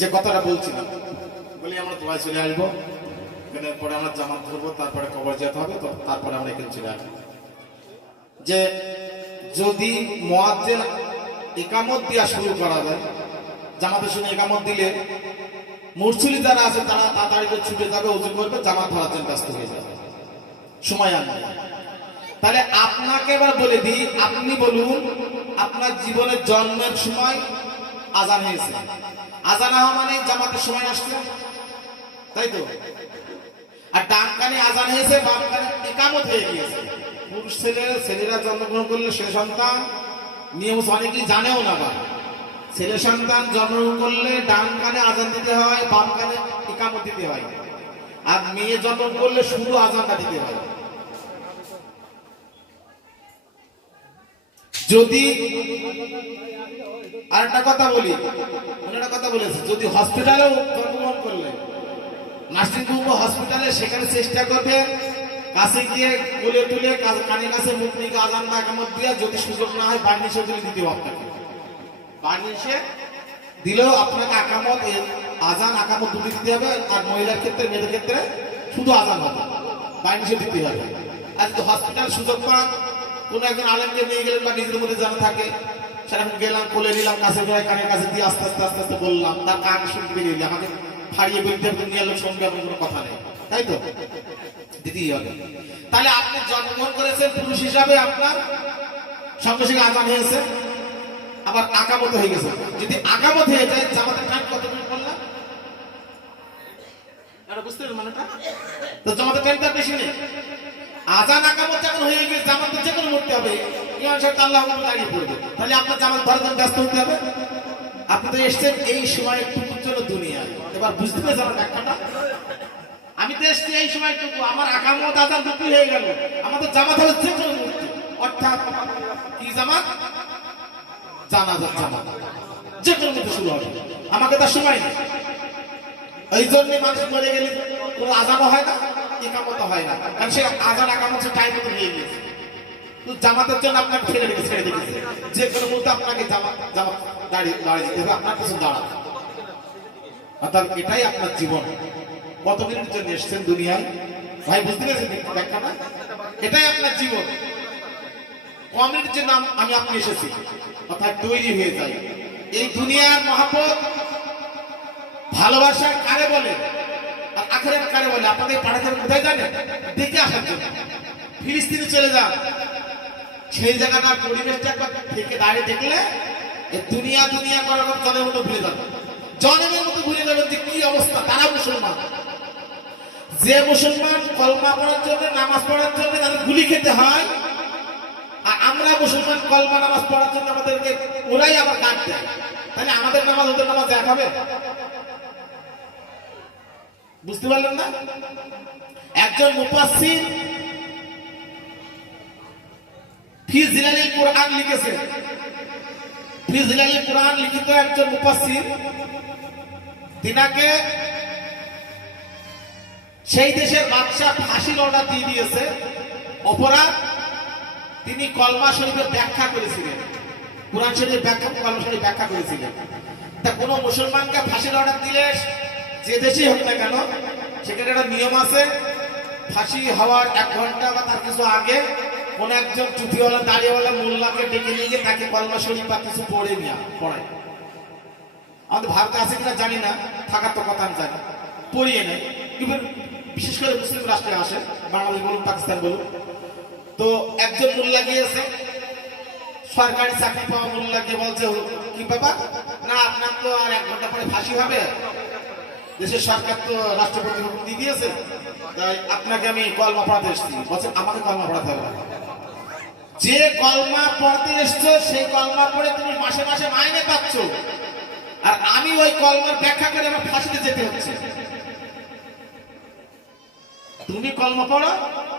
যে কথাটা বলছিলাম, বলি আমরা দোয়ায় চলে আসবো, এখানে পরে আমরা জামাত ধরবো, তারপরে কবর যেতে হবে, তারপরে আমরা এখানে চলে আসবো। যে যদি মুয়াজ্জিন ইকামত দিয়া শুরু করা যায়, জামাতের সঙ্গে ইকামত দিলে মুরসিলি যারা আছে তারা তাড়াতাড়ি করে ছুটে যাবে, ওযু করবে, জামাত ধরার জন্য ব্যস্ত হয়ে যাবে, সময় আর নেই। তাহলে আপনাকে এবার বলে দিই, আপনি বলুন আপনার জীবনের জন্মের সময় আজান হয়েছে, আজান হওয়া মানে জামাতের সময় আসছে, তাই তো? আর ডান কানে আজান হয়েছে, বাম কানে ইকামত হয়ে গিয়েছে। পুরুষ ছেলেরা জন্মগ্রহণ করলে সে সন্তান নিয়ম অনেকেই জানেও না, বা ছেলে সন্তান জন্মগ্রহণ করলে ডান কানে আজান দিতে হয়, বাম কানে ইকামত দিতে হয়। আর মেয়ে জন্ম করলে শুধু আজানটা দিতে হয়। যদি আরেকটা কথা বলি, একটা কথা বলেছে, যদি হসপিটালেও জন্মগ্রহণ করলে নার্সিং হোম হসপিটালে সেখানে চেষ্টা করবে কাছে গিয়ে কোলে তুলে কানে কাছে মুখ নিয়ে আজান বা একামত দিয়ে, যদি সুযোগ না হয় বার্নিশে দিলে দিতে হবে আপনাকে, বার্নিশে দিলেও আপনাকে আকামত আজান আকামত দুটি দিতে হবে। আর মহিলার ক্ষেত্রে মেয়েদের ক্ষেত্রে শুধু আজান হবে, বার্নিশে দিতে হবে। আর যদি হসপিটাল সুযোগ পান, কোন একজন আলেমকে নিয়ে গেলেন বা নিজের মধ্যে জানা থাকে, সেরকম গেলাম, কোলে নিলাম, কাছে ধরে কানের কাছে দিয়ে আস্তে আস্তে আস্তে আস্তে বললাম, তার কান শুনতে নিলে আমাকে ফাড়িয়ে বলতে হবে, নিয়ে লোক সঙ্গে আপনার কোনো কথা নেই, তাই তো? দিতেই হবে। তাহলে আপনি জন্মগ্রহণ করেছেন পুরুষ হিসাবে, আপনার সঙ্গে সঙ্গে আজান হয়েছে, আবার আকামত হয়ে গেছে। যদি আকামত হয়ে যায়, জামাতের টাইম কত মিনিট বললাম? বুঝতে পারবেন মানেটা? তো জামাতের টাইম তার বেশি নেই। আজান আকামত যখন হয়ে গেছে, জামাত যে কোনো করতে হবে, ইমাম সাহেব আল্লাহু আকবার দাঁড়িয়ে পড়বে। তাহলে আপনার জামাত ধরার জন্য ব্যস্ত হতে হবে। আপনি তো এসেছেন এই সময়টুকুর জন্য দুনিয়ায়। এবার বুঝতে পেরেছেন আমার ব্যাখ্যাটা? আমি তো এসেছি এই সময়টুকু, আমার আকামত আজান দুটি হয়ে গেল, আমাদের জামাত হলো যে কোনো মুহূর্তে। অর্থাৎ কি জামাত? জানাজার জামাত যে কোনো মুহূর্তে শুরু হবে, আমাকে তার সময় নেই। এই জন্যই মানুষ মরে গেলে কোনো আজানও হয় না, ইকামত হয় না, কারণ সে আজান আকামত টাইম মতো হয়ে গেছে। জামাতের জন্য আপনাকে ছেড়ে রেখেছে, যে কোনো মুহূর্তে আপনাকে জামাত দাঁড়িয়ে যেতে হবে, আপনার কিছু দাঁড়াবে। অর্থাৎ এটাই আপনার জীবন। কত মিনিটের জন্য এসেছেন দুনিয়ায় ভাই, বুঝতে পেরেছেন ব্যাখ্যাটা? এটাই আপনার জীবন। কমিটির জন্য আমি আপনি এসেছি, অর্থাৎ তৈরি হয়ে যায়। এই দুনিয়ার মহব্বত ভালোবাসা কারে বলে আর আখিরাত কারে বলে আপনাদের পাঠাতে কোথায় জানেন? দেখে আসার জন্য। ফিলিস্তিনে চলে যান, সেই জায়গাটার পরিবেশটা একবার থেকে দাঁড়িয়ে দেখলে দুনিয়া দুনিয়া করার কথা জনের মতো ভুলে যাবেন, জনের মতো ভুলে যাবেন যে কি অবস্থা। তারা মুসলমান, যে মুসলমান কলমা পড়ার জন্য নামাজ পড়ার জন্য তাদের গুলি খেতে হয়, আর আমরা মুসলমান কলমা নামাজ পড়ার জন্য আমাদেরকে ওরাই আবার কাট দেয়। তাহলে আমাদের নামাজ ওদের নামাজ এক হবে? বুঝতে পারলেন না? একজন মুফাসসির ফি জিলালিল কুরআন লিখেছেন, ফি জিলালিল কুরআন লিখিত একজন মুফাসসির, তিনাকে সেই দেশের বাদশা ফাঁসির অর্ডার দিয়ে দিয়েছে। অপরাধ, তিনি কলমা শরীফের ব্যাখ্যা করেছিলেন, কুরআন শরীফের ব্যাখ্যা, কলমা শরীফ ব্যাখ্যা করেছিলেন। তা কোনো মুসলমানকে ফাঁসির অর্ডার দিলে, যে দেশেই হোক না কেন, সেখানে একটা নিয়ম আছে, ফাঁসি হওয়ার 1 ঘন্টা বা তার কিছু আগে কোন একজন টুপিওয়ালা দাড়িওয়ালা মোল্লাকে ডেকে নিয়ে গিয়ে তাকে কলমা শরীফ বা কিছু পড়ায়। আমাদের ভারতে আছে কিনা জানি না, থাকার তো কথা আমি জানি, পড়িয়ে নেয়। কিন্তু বিশেষ করে মুসলিম রাষ্ট্রে আসে, বাংলাদেশ বলুন পাকিস্তান বলুন। তো একজন মোল্লা গিয়েছে, সরকারি চাকরি পাওয়া মোল্লা গিয়ে বলছে, কি বাবা না আপনার তো আর 1 ঘন্টা পরে ফাঁসি হবে, দেশের সরকার তো রাষ্ট্রপতি হুকুম দিয়ে দিয়েছে, তাই আপনাকে আমি কলমা পড়াতে এসেছি। বলছে আমাকে কলমা পড়াতে হবে? যে কলমা পড়তে এসছো সেই কলমা পড়ে তুমি মাসে মাসে মাইনে পাচ্ছ, আর আমি ওই কলমার ব্যাখ্যা করে আমার ফাঁসিতে যেতে হচ্ছে। তুমি কলমা পড়ো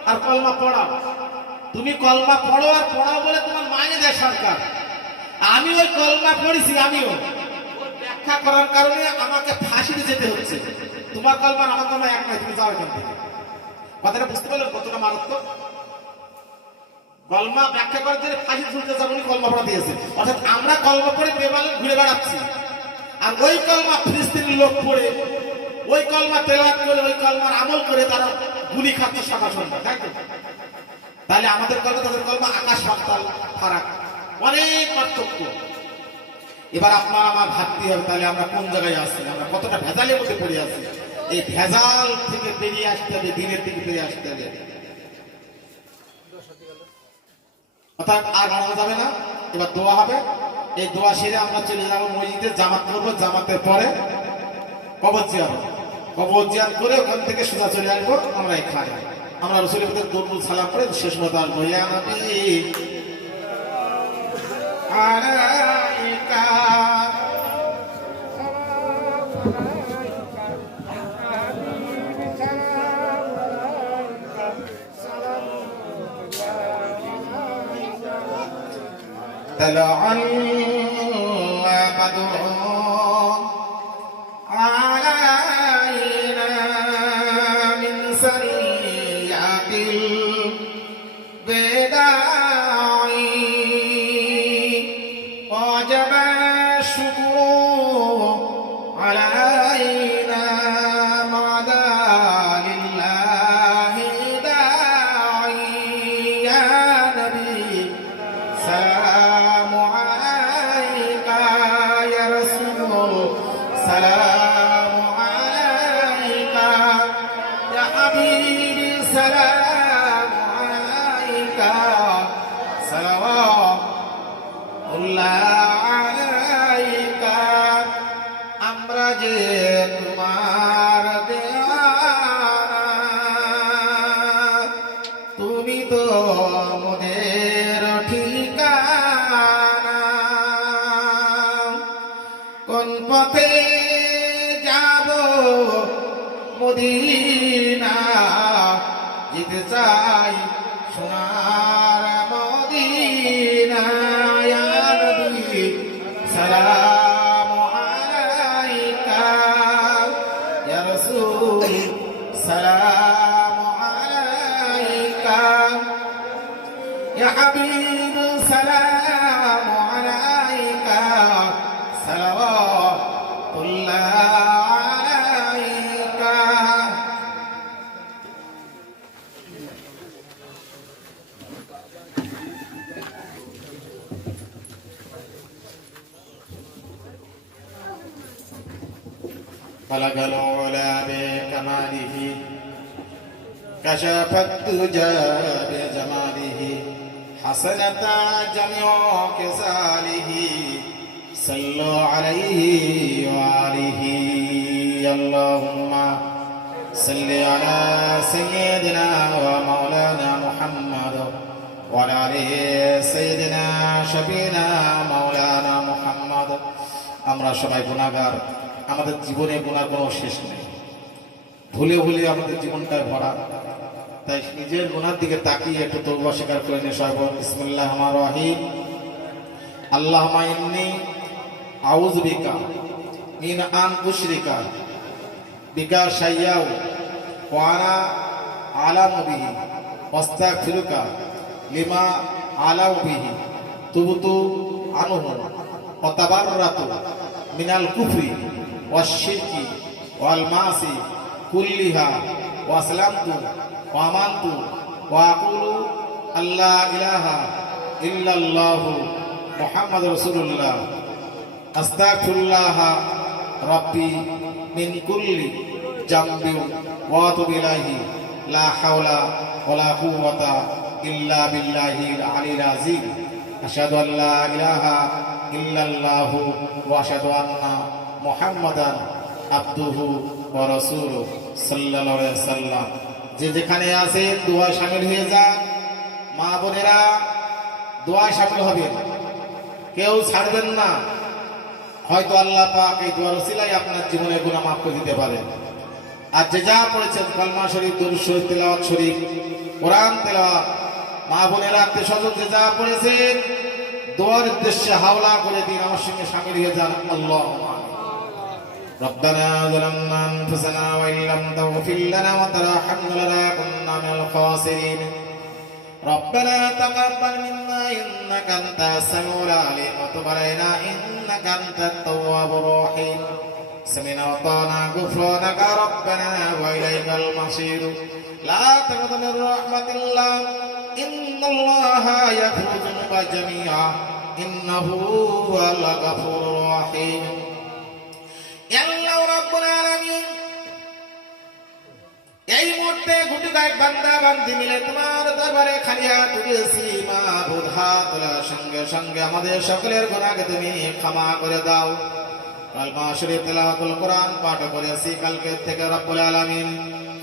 আর কলমা পড়াও, তুমি কলমা পড়ো আর পড়াও বলে তোমার মাইনে দেয় সরকার। আমি ওই কলমা পড়েছি, আমিও ব্যাখ্যা করার কারণে আমাকে ফাঁসিতে যেতে হচ্ছে। তোমার কলমা আমার কলমা এক নয়, তুমি যাও এখান থেকে। কথাটা বুঝতে পারলেন কতটা মারাত্মক? কলমা ব্যাখ্যা করার জন্য ফাঁসি ঝুলতে যাবো, কলমা পড়া দিয়েছে। অর্থাৎ আমরা কলমা পড়ে বেমালুম ঘুরে বেড়াচ্ছি, আর ওই কলমা ফিলিস্তিনের লোক পড়ে ওই কলমা তেলাওয়াত করে ওই কলমার আমল করে তারা গুলি খাচ্ছে সকাল সন্ধ্যা, তাই তো? তাহলে আমাদের কলমা তাদের কলমা আকাশ পাতাল ফারাক, অনেক পার্থক্য। এবার আপনার আমার ভাবতে হবে তাহলে আমরা কোন জায়গায় আসছি, আমরা কতটা ভেজালের মধ্যে পড়ে আছি। এই ভেজাল থেকে বেরিয়ে আসতে হবে, দিনের থেকে বেরিয়ে আসতে হবে। অর্থাৎ আর বাড়ানো যাবে না। এবার দোয়া হবে, এই দোয়া সেরে আমরা চলে যাবো মসজিদে, জামাত করবো, জামাতের পরে কবর জিয়ারত, কবর জিয়ারত করে ওখান থেকে সোজা চলে আসবো আমরা এখানে। আমরা রসুলের মধ্যে দরুদ সালাম করে শেষ মতো আসবো। ইয়া নবী আলাইকা طلع البدر علينا من ثنيات الوداع وجب الشكر علينا مدى لله داعي يا نبي سلام عليك يا رسول سلام عليك يا حبيبي سلام عليك صلوات الله عليك আমরা যে তোমার দেওয়ানা, তুমি তো মোদের ঠিকানা। কোন পথে যাব মদিনা, যেতে চাই সোনার মদিনা। ইয়া নবী সালাম আলাইকা ইয়া রাসূল সালাম আলাইকা ইয়া হাবিব সালাম আলাইকা সালাওয়াতুল্লাহ আলাইকা। بلغ العلا بكماله كشف الدجى بجماله حسنت جميع خصاله صلوا عليه وآله اللهم صل على سيدنا ومولانا محمد وعلى آله سيدنا شفينا مولانا محمد। আমরা সবাই গুনাহগার, আমাদের জীবনে গুনার কোনো শেষ নেই, ভুলে ভুলে আমাদের জীবনটায় ভরা। তাই নিজের গুনার দিকে তাকিয়ে একটু তওবা স্বীকার করে নিয়ে সবাই বলুন বিসমিল্লাহির রহমানির রহিম। আল্লাহুম্মা ইন্নী আউযু বিকা মিন আন উশরিকা বিকা শাইয়্যাও ওয়া আনা আলামু বিহি ওয়াস্তাগফিরুকা লিমা আলাউ বিহি তুবতু আনহু ওয়া তাবাররাতু মিনাল কুফরি ওয়াশ শিরকি ওয়াল মাসি কুল্লিহা ওয়া আসলামতু ওয়া আমানতু ওয়া আকুলু আল্লা ইলাহা ইল্লাল্লাহু মুহাম্মাদুর রাসূলুল্লাহ আস্তাগফিরুল্লাহ রাব্বি মিন কুল্লি জামবি ওয়া আতুবু ইলাইহি লা হাওলা ওয়ালা কুওয়াতা ইল্লা বিল্লাহিল আলিয়্যিল আযীম। আশহাদু আল্লা ইলাহা ইল্লাল্লাহু ওয়া আশহাদু আন্না মুহাম্মাদান আবদুহু ওয়া রাসূলুহু সাল্লাল্লাহু আলাইহি ওয়াসাল্লাম। যে যেখানে আছে দোয়ায় শামিল হয়ে যান। মা বোনেরা দোয়ায় শামিল হবেন, কেউ ছাড়বেন না। হয়তো আল্লাহ পাক এই দোয়ার ওসিলায় আপনার জীবনের গুনাহ মাফ করে দিতে পারেন। আর যে যা পড়েছেন কালমা শরীফ, দুরূদ শরীফ, তেলাওয়াত শরীফ, কোরআন তেলাওয়াত, মা বোনেরা আত্মীয় স্বজন যে যা পড়েছেন দোয়ার উদ্দেশ্যে হাওলা করে দিন, আমার সঙ্গে শামিল হয়ে যান। আল্লাহুম্মা ربنا ظلمنا أنفسنا وإن لم تغفر لنا وترحمنا لنكونن من الخاسرين ربنا تقبل منا إنك أنت السميع العليم وتب علينا إنك أنت التواب الرحيم سمعنا وأطعنا غفرانك ربنا وإليك المصير لا تقنط من رحمة الله إن الله يغفر الذنوب جميعا إنه هو الغفور الرحيم يا الله رب العالمين এই মুহূর্তে গুটি কয়েক বান্দা বান্দি মিলে তোমার দরবারে খালি হাত তুলেছি মাবুদ, হাত তোলার সঙ্গে সঙ্গে আমাদের সকলের গুনাহকে তুমি ক্ষমা করে দাও। কালমা শরীফ তেলাওয়াতুল কোরআন পাঠ করেছি কালকে থেকে রব্বুল আলামিন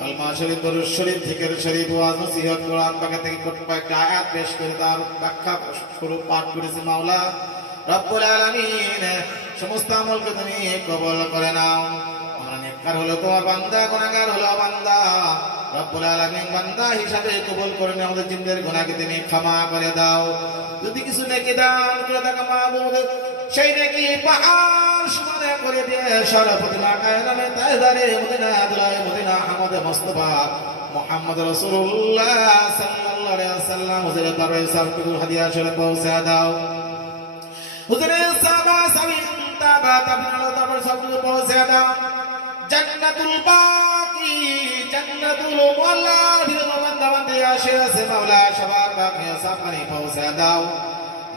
কালমা শরীফ দরুদ শরীফ জিকির শরীফ ওয়াজ নসিহত কোরআন পাক থেকে কয়েকটা আয়াত পেশ করে তার ব্যাখ্যা স্বরূপ পাঠ করেছি। মাওলা রব্বুল আলামিন সমস্ত আমলকে তুমি কবুল করে নাও। নেককার হলো তোমার বান্দা, গুনাহগার হলো বান্দা, রব্বুল আলামিন বান্দা হিসাবে কবুল করে নাও। আমাদের জিন্দের গুনাহকে তুমি ক্ষমা করে দাও। যদি কিছু নেকি দান করে থাকো মাবুদ, সেই নেকি পাহাড় সমান করে দিয়ে সর্বপ্রতিমা কায়নামে তাজদারে মদিনা দুলায়ে মদিনা আহমদ মুস্তাফা মুহাম্মদ রাসূলুল্লাহ সাল্লাল্লাহু আলাইহি ওয়াসাল্লাম হুজুরের দরবারে সবটুকু হাদিয়া স্বরূপ পৌঁছে দাও। হুজুরের সাহাবা সাবিন তাবা তাবিনের দরবারে সবটুকু পৌঁছে দাও। জান্নাতুল বাকি জান্নাতুল মুআল্লা বান্দা-বান্দি আসে আছে মাওলা সবার বাকি সাফানি পৌঁছে দাও।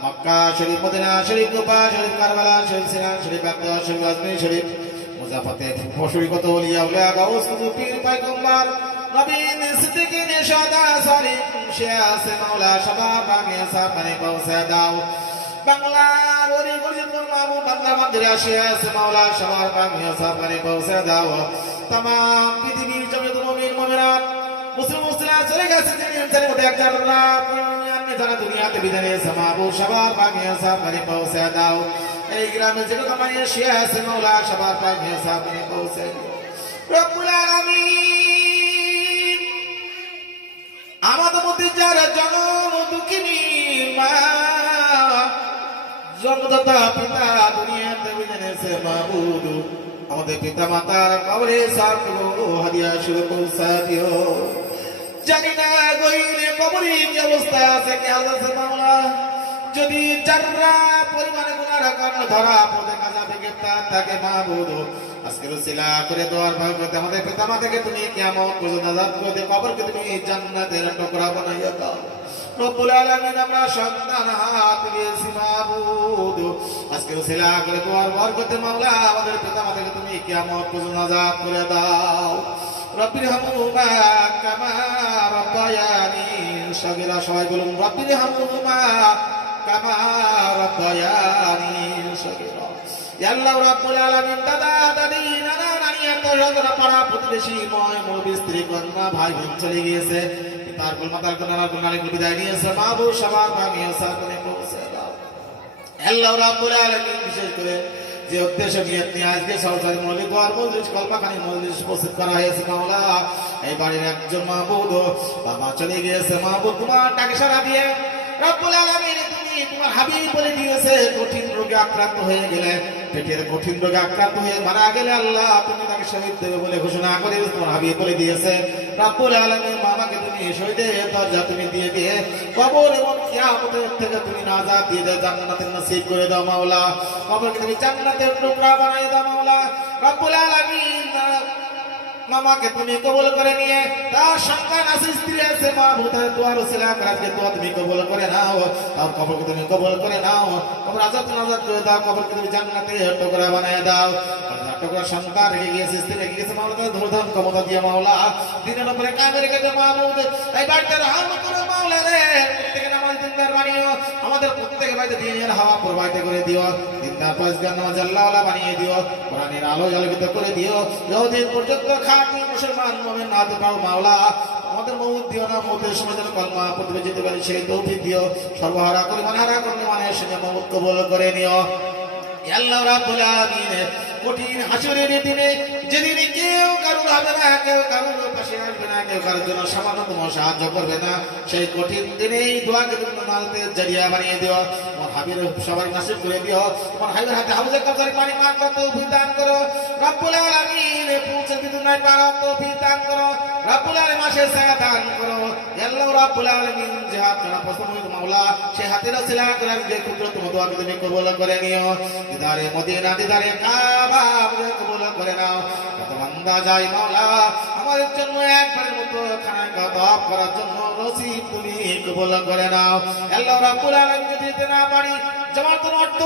মক্কা শরীফ, মদিনা শরীফ, কুফা শরীফ, কারবালা শরীফ, সিনান শরীফ, বাগদাদ শরীফ, আজমির শরীফ, মুজাফফর ফশরি কত ওলিয়া উলিয়া গাউস পীর পয়গম্বর নবী সিদ্দিকিন শাহাদা সালিম সে আছে মাওলা সবার বাকি সাফানি পৌঁছে দাও। বাংলার ওরে গরিব মাবুদ বান্দা বান্দিরা আসে আছে মাওলা সবার বাকি সাফানি পৌঁছে দাও। तमाम পৃথিবীর জগৎ মুমিন মুমিনাত মুসলিম মুসলিমা চলে গেছে জিনের মধ্যে এক জাররা যারা দুনিয়াতে বিদায় নিয়েছে মাবুদ সবার বাকি সাফানি পৌঁছে দাও। এই গ্রামে যে কামাই আসে আছে মাওলা সবার বাকি সাফানি পৌঁছে দাও। রব্বুল আলামিন আমাদের মধ্যে যারা জনম দুঃখিনী মা জন্মদাতা পিতা দুনিয়াতে বিদায় নিয়েছে মাবুদ আমাদের পিতা মাতার কবরে সাফগুলো হাদিয়া শুরু পৌঁছা দিও। জানি না গইলে কবরে কি অবস্থা আছে কি আছে মাওলা, যদি যারা পরিমাণে গুনাহ কারণ ধরা পড়ে কাজাবে গ্রেফতার থাকে মাবুদ আজকে রসিলা করে দোয়ার ভাগতে আমাদের পিতা মাতাকে তুমি কিয়ামত পর্যন্ত আযাব করে কবরকে তুমি জান্নাতের টুকরা বানাইয়া দাও। রব্বুল আলামিন আমরা সন্তান হাত দিয়েছি মাবুদ আজকে রসিলা করে দোয়ার বরকতে মাওলা আমাদের পিতা মাতাকে তুমি কিয়ামত পর্যন্ত আযাব করে দাও। রব্বির হামহুমা কামা রাব্বায়ানি সগীরা, সবাই বলুন রব্বির হামহুমা কামা রাব্বায়ানি সগীরা। ইয়া আল্লাহ রব্বুল আলামিন দাদা দাদি নানা নানি এত সদরা পাড়া প্রতিবেশী ময় মুরব্বি স্ত্রী কন্যা ভাই বোন চলে গিয়েছে, তার কোন মাতার কোন নানার কোন নানি বিদায় নিয়েছে মাবুদ সবার ভাগে সাথে পৌঁছে দাও। আল্লাহ রব্বুল আলামিন বিশেষ করে যে উদ্দেশ্য নিয়ে আজকে সরকারি মৌলিক মজলিস কলমাখানি মজলিস উপস্থিত করা হয়েছে মাওলা, এই বাড়ির একজন মাবুদ বাবা চলে গিয়েছে মাবুদ তোমার ডাকে সাড়া দিয়ে রব্বুল আলামিন তুমি তোমার হাবিব বলে দিয়েছে কঠিন রোগে আক্রান্ত হয়ে গেলে, পেটের কঠিন রোগে আক্রান্ত হয়ে মারা গেলে আল্লাহ তুমি তাকে শহীদ দেবে বলে ঘোষণা করে তোমার হাবিব বলে দিয়েছে। রব্বুল আলামিন মামাকে তুমি শহীদের দরজা তুমি দিয়ে দিয়ে কবর এবং কিয়ামতের থেকে তুমি নাজাত দিয়ে দাও, জান্নাতের নসিব করে দাও মাওলা, কবরকে তুমি জান্নাতের টুকরা বানিয়ে দাও মাওলা। রব্বুল আলামিন মামাকে তুমি কবুল করে নিয়ে তার সন্তান আছে স্ত্রী আছে মাবুদের দোয়ার ওসিলা করে দোয়া তুমি কবুল করে নাও, তার কবরকে তুমি কবুল করে নাও, কবর আজাদ নাজাত করে দাও, কবরকে তুমি জান্নাতের টুকরা বানিয়ে দাও। টুকরা সন্তান রেখে গিয়েছে স্ত্রী রেখে গিয়েছে মাওলা তার ধর্ম ক্ষমতা দিয়ে মাওলা দিনের উপরে কাজে রেখে দাও মাবুদ এই বাড়িতে রহমত করে মাওলা রে প্রত্যেকে নামাজ দিনদার বানিও, আমাদের প্রত্যেকে বাড়িতে দিনের হাওয়া প্রবাহিত করে দিও, দিনদার পয়সার নামাজ আল্লাহওয়ালা বানিয়ে দিও, কোরআনের আলো আলোকিত করে দিও, যতদিন পর্যন্ত খাঁটি মুসলমান মুমিন না হতে পারো মাওলা আমাদের মউত দিও না, মউতের সময় যেন কলমা পড়তে যেতে পারি সেই তৌফিক দিও, সর্বহারা করে মানহারা করে মানের সঙ্গে মউত কবুল করে নিও। আল্লাহ রাব্বুল আলামিন কঠিন হাসরের দিনে যেদিন কেউ কারোর হবে না, কেউ কারোর পাশে আসবে না, কেউ কারোর জন্য সামান্যতম সাহায্য করবে না, সেই কঠিন দিনে এই দোয়াকে তুমি নাজাতের জরিয়া বানিয়ে দিও। হাবির সবার নাসিব করে দিও তোমার হাবির হাতে হাউজে কাউসার পানি মান কত বিধান করো রব্বুল আলামিন পৌঁছে দিতে নাই পারো তো বিধান করো রব্বুল আলামিন মাসে ছায়া দান করো আল্লাহ রব্বুল আলামিন যে হাত ধরা পছন্দ হইতো মাওলা সেই হাতের সিলা করে যে কুদরত মতো তুমি কবুল করে নিও দিদারে মদিনা দিদারে কাবা কবুল করে নাও কত বান্দা যায় মাওলা আমাদের জন্য একবারের মতো খানা গাদাব করার জন্য নসিব তুমি কবুল করে নাও আল্লাহ রাব্বুল আলামিন যদি দিতে না পারি জামাতের অর্থ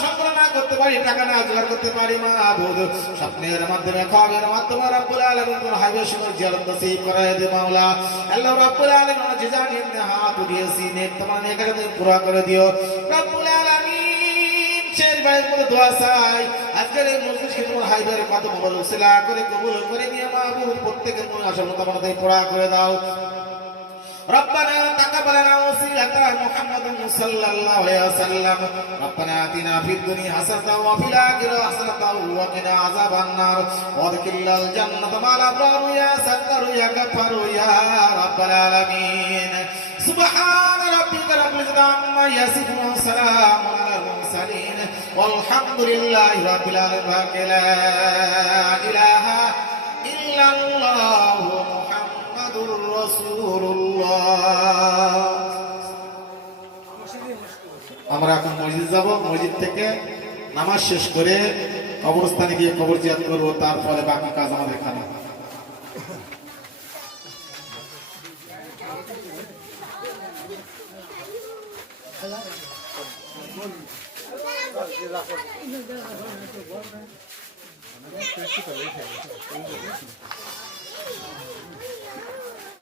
সংগ্রহ না করতে পারি টাকা না জোগাড় করতে পারি মাবুদ স্বপ্নের মাধ্যমে খাওয়ার মাধ্যমে রাব্বুল আলামিন তোমার হাবিবের সঙ্গে জিয়ারত নসিব করায় দে মাওলা আল্লাহ রাব্বুল আলামিন যে জানি হাত দিয়েছি নেক তোমার নেকারে তুমি পুরা করে দিও রাব্বুল আলামিন শের বাইর করে দোয়া চাই আজকের এই মজলিসকে তোমার হাবিবের কদম বল উসিলা করে কবুল করে নিয়ে মাবুদ প্রত্যেকের মনে আশা মতো আমাদের পুরা করে দাও ربنا تقبل وسيلة محمد صلى الله عليه وسلم ربنا آتنا في الدنيا حسنة وفي الآخرة حسنة وقنا عذاب النار وادخلنا الجنة مع الأبرار يا ستر يا غفار يا رب العالمين سبحان ربك رب العزة عما يصفون وسلام على المرسلين والحمد لله رب العالمين لا إله إلا الله আমরা এখন মসজিদ যাব মসজিদ থেকে নামাজ শেষ করে কবরস্থানে গিয়ে কবর জিয়ারত করব তারপরে বাকি কাজ আমাদের এখানে